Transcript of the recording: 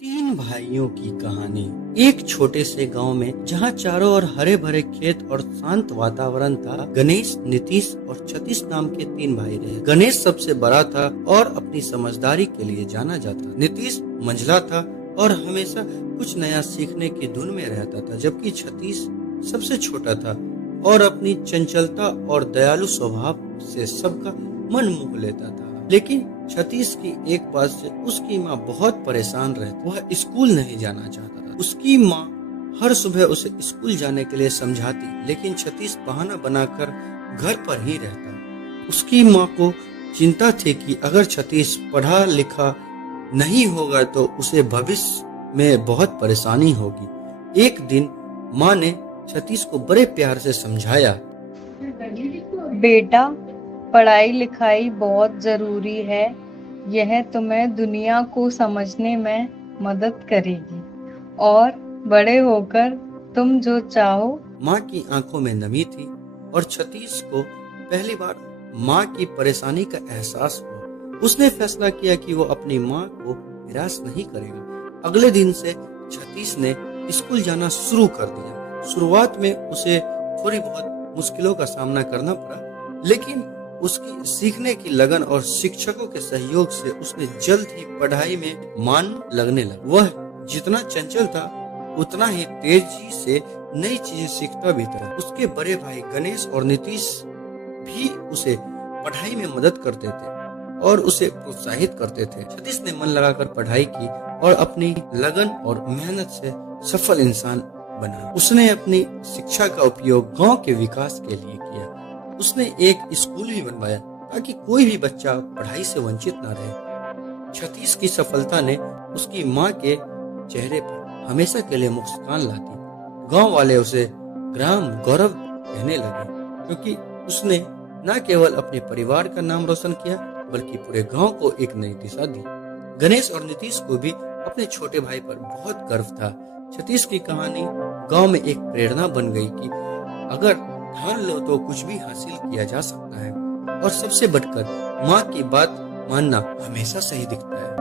तीन भाइयों की कहानी। एक छोटे से गांव में जहां चारों ओर हरे भरे खेत और शांत वातावरण था, गणेश, नीतीश और सतीश नाम के तीन भाई रहे। गणेश सबसे बड़ा था और अपनी समझदारी के लिए जाना जाता। नीतीश मंझला था और हमेशा कुछ नया सीखने की धुन में रहता था, जबकि सतीश सबसे छोटा था और अपनी चंचलता और दयालु स्वभाव से सबका मन मोह लेता था। लेकिन सतीश की एक बात से उसकी माँ बहुत परेशान रहती। वह स्कूल नहीं जाना चाहता था। उसकी माँ हर सुबह उसे स्कूल जाने के लिए समझाती, लेकिन सतीश बहाना बनाकर घर पर ही रहता। उसकी माँ को चिंता थी कि अगर सतीश पढ़ा लिखा नहीं होगा तो उसे भविष्य में बहुत परेशानी होगी। एक दिन माँ ने सतीश को बड़े प्यार से समझाया, बेटा, पढ़ाई लिखाई बहुत जरूरी है। यह तुम्हें दुनिया को समझने में मदद करेगी और बड़े होकर तुम जो चाहो। माँ की आंखों में नमी थी और सतीश को पहली बार माँ की परेशानी का एहसास हुआ। उसने फैसला किया कि वो अपनी माँ को निराश नहीं करेगा। अगले दिन से सतीश ने स्कूल जाना शुरू कर दिया। शुरुआत में उसे थोड़ी बहुत मुश्किलों का सामना करना पड़ा, लेकिन उसकी सीखने की लगन और शिक्षकों के सहयोग से उसने जल्द ही पढ़ाई में मन लगने लगा। वह जितना चंचल था उतना ही तेजी से नई चीजें सीखता भी था। उसके बड़े भाई गणेश और नीतीश भी उसे पढ़ाई में मदद करते थे और उसे प्रोत्साहित करते थे। सतीश ने मन लगाकर पढ़ाई की और अपनी लगन और मेहनत से सफल इंसान बना। उसने अपनी शिक्षा का उपयोग गांव के विकास के लिए किया। उसने एक स्कूल भी बनवाया ताकि कोई भी बच्चा पढ़ाई से वंचित न रहे। सतीश की सफलता ने उसकी माँ के चेहरे पर हमेशा के लिए मुस्कान ला दी। गांव वाले उसे ग्राम गौरव कहने लगे, क्योंकि उसने न केवल अपने परिवार का नाम रोशन किया बल्कि पूरे गांव को एक नई दिशा दी। गणेश और नीतीश को भी अपने छोटे भाई पर बहुत गर्व था। सतीश की कहानी गांव में एक प्रेरणा बन गई कि अगर ठान लो तो कुछ भी हासिल किया जा सकता है, और सबसे बढ़कर माँ की बात मानना हमेशा सही दिखता है।